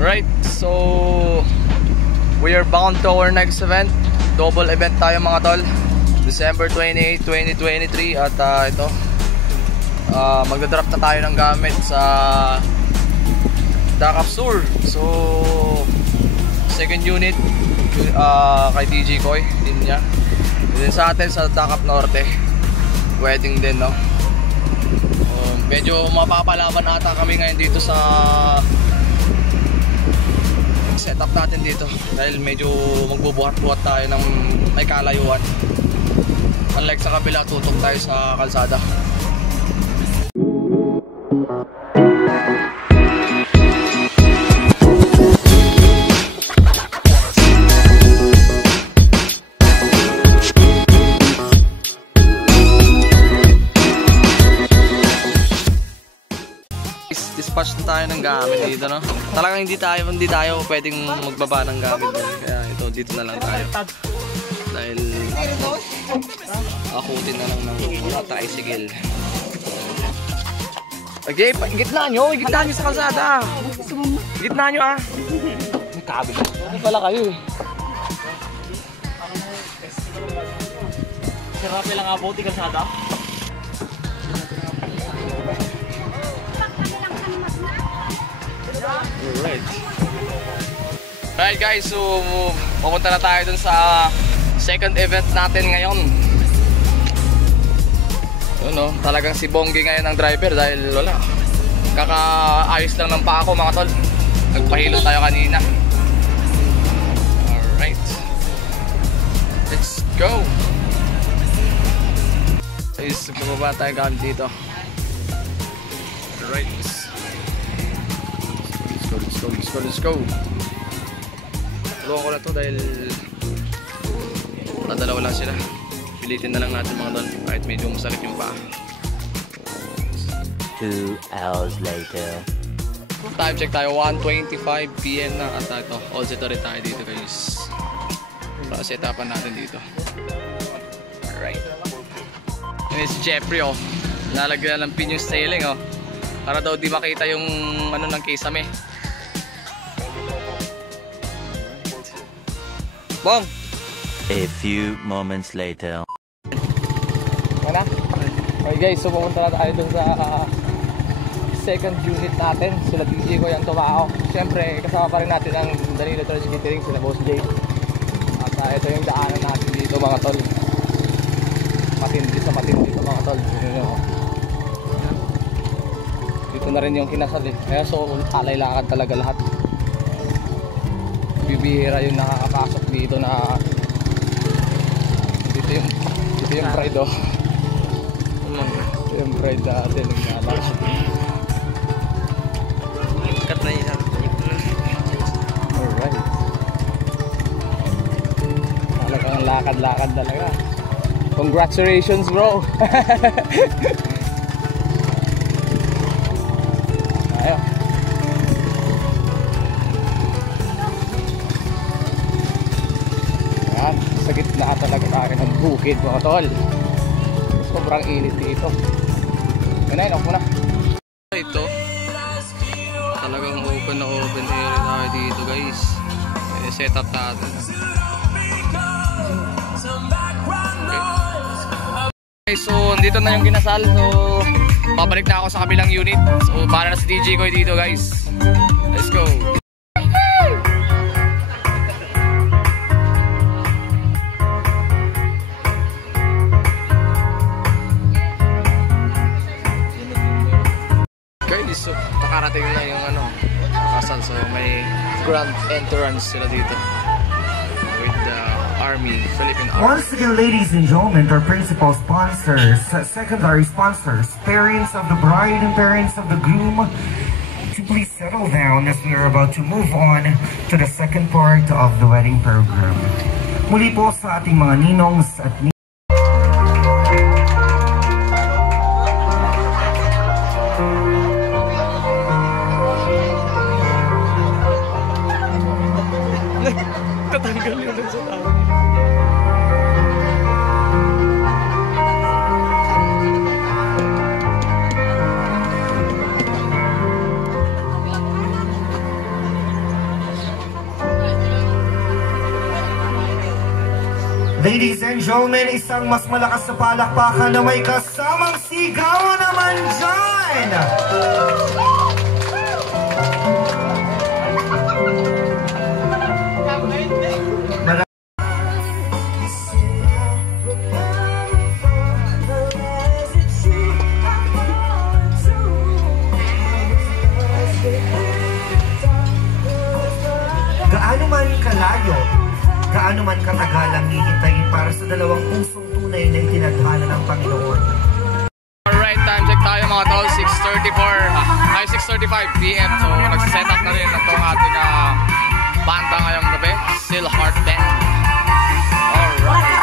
Right, so we are bound to our next event. Double event tayo mga tol. December 28, 2023. At ito, magdadrop na tayo ng gamit sa Dakap Sur. So second unit kay DJ Koy din niya. Din sa atin sa Dakap Norte. Wedding din, no? Medyo mapapalaban ata kami ngayon dito sa setup natin dito dahil medyo magbubuhat-buhat tayo ng may kalayuan. Unlike sa kabila, tutok tayo sa kalsada. Dispatch na tayo ng gamit dito, no? Talagang hindi tayo pwedeng magbaba ng gamit dito. Kaya ito, dito na lang tayo. Dahil akutin na lang ng tricycle. Okay, gitna nyo sa kalsada. Gitna nyo, ah. May kabig. Hindi pala kayo, eh. Sirapi lang abuti kalsada. Alright guys, so pupunta na tayo dun sa second event natin ngayon. Ano, talagang si Bonggi ngayon ang driver dahil wala, kakaayos lang ng paa ko mga tol. Nagpahilot tayo kanina. Alright, let's go. Guys, bumaba tayo gamit dito. Alright, let's go. Tulungan ko na to dahil nadalawa lang sila. Pilitin na lang natin mga doon kahit medyo masakit yung paa. 2 hours later. Time check tayo, 1:25 PM na. At ito, all set rin tayo dito guys. Para setapan natin dito. Alright. Yun si Jeffrey, oh. Nalagyan ng pin yung sailing, oh. Para daw di makita yung ano ng kisame. Bong! A few moments later. Ano? Okay guys, so pumunta na tayo dun sa second unit natin. Sila DJ ko yung tumao. Siyempre, kasama pa rin natin ang Danilo Tours Catering, sila Boss Jay. At ito yung daanan natin dito mga tol. Matindi ito mga tol. Dito na rin yung kinasal, eh. Kaya so, alay lakad talaga lahat. Bibihira yung nakakapasok dito na dito yung pride, oh. Yung pride natin naglalakad. Cut na yun. Alright, talagang lakad talaga. Congratulations bro. Ayo. Sa gitna talaga tayo ng bukid mga tol. Sobrang init dito. Kunain ako muna. Ito talagang open area tayo dito guys. Set up natin. Okay, so dito na yung kinasal. So babalik na ako sa kabilang unit. So para na si DJ ko dito guys. Let's go. So, nakarating na yung kasal. So, may grand entrance sila dito with the Philippine Army. Once again, ladies and gentlemen, our principal sponsors, secondary sponsors, parents of the bride and parents of the groom, to please settle down as we are about to move on to the second part of the wedding program. Muli po sa ating mga ninongs at Tatanggal yun sa tao. Ladies and gentlemen, isang mas malakas na palakpakan na may kasamang sigaw naman dyan! Gaano man kalayo, gaano man katagal ang hihintayin para sa dalawang pusong tunay na itinadhana ng Panginoon. Alright, time check tayo mga tol, 6:35 PM. So nagsiset up na rin itong ating banda ngayong gabi, Seal Heart Band. Alright.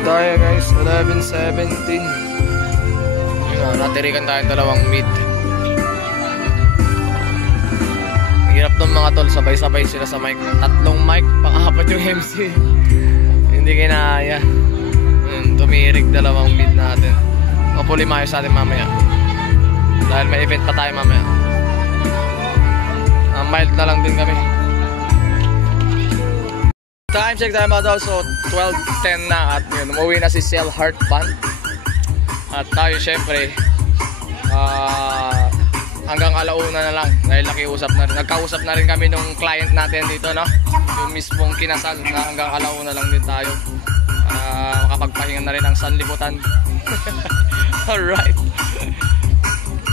Tayo guys, 11:17. Yun, natirikan tayong dalawang mid. Hirap ng mga tol, sabay-sabay sila sa mic. Tatlong mic, pang-apat yung MC. Hindi kinaya. Tumirik dalawang mid natin. Hopefully maayos natin mamaya. Dahil may event pa tayo mamaya. Mild na lang din kami. Time check tayo mga tol, so 12:10 na at yun, umuwi na si Seal Heart Band. At tayo syempre hanggang alauna na lang dahil nagkausap na rin kami nung client natin dito, no? Yung mismong kinasal na hanggang alauna lang din tayo. Makapagpahinga na rin ang sanlibutan. Alright.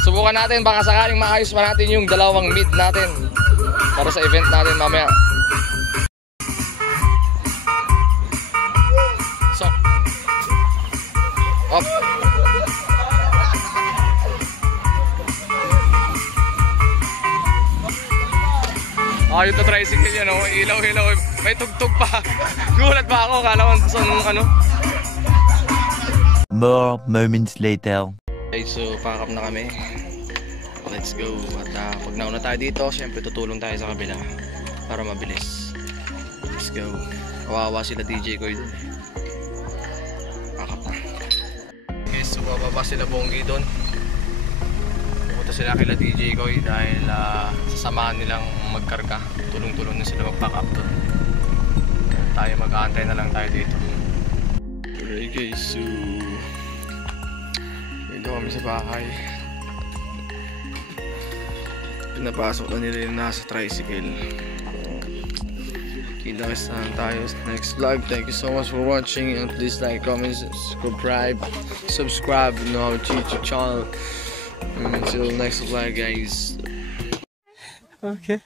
Subukan natin, baka sakaling maayos pa natin yung dalawang mid natin para sa event natin mamaya. Up. Ayun to tricycle yun, oh. Ilaw-ilaw. May tugtog pa. Gulat pa ako, kala ko sa ano. More moments later. Okay, so pack up na kami. Let's go. At pag nauna tayo dito, syempre tutulong tayo sa kabila para mabilis. Let's go. Kawawa sila DJ ko dun. Pack up na. Okay, so bababa sila Bonggi doon. Pumunta sila kila DJ ko dahil sasamahan nilang magkarga. Tulong-tulong na sila mag-pack up doon. Tayo mag-aantay na lang tayo dito. Okay guys, so dito kami sa bahay. Pinapasok na nila yung nasa tricycle. Kita-kits na tayo sa next vlog. Thank you so much for watching, and please like, comment, subscribe to our YouTube channel. Until next vlog guys. Okay.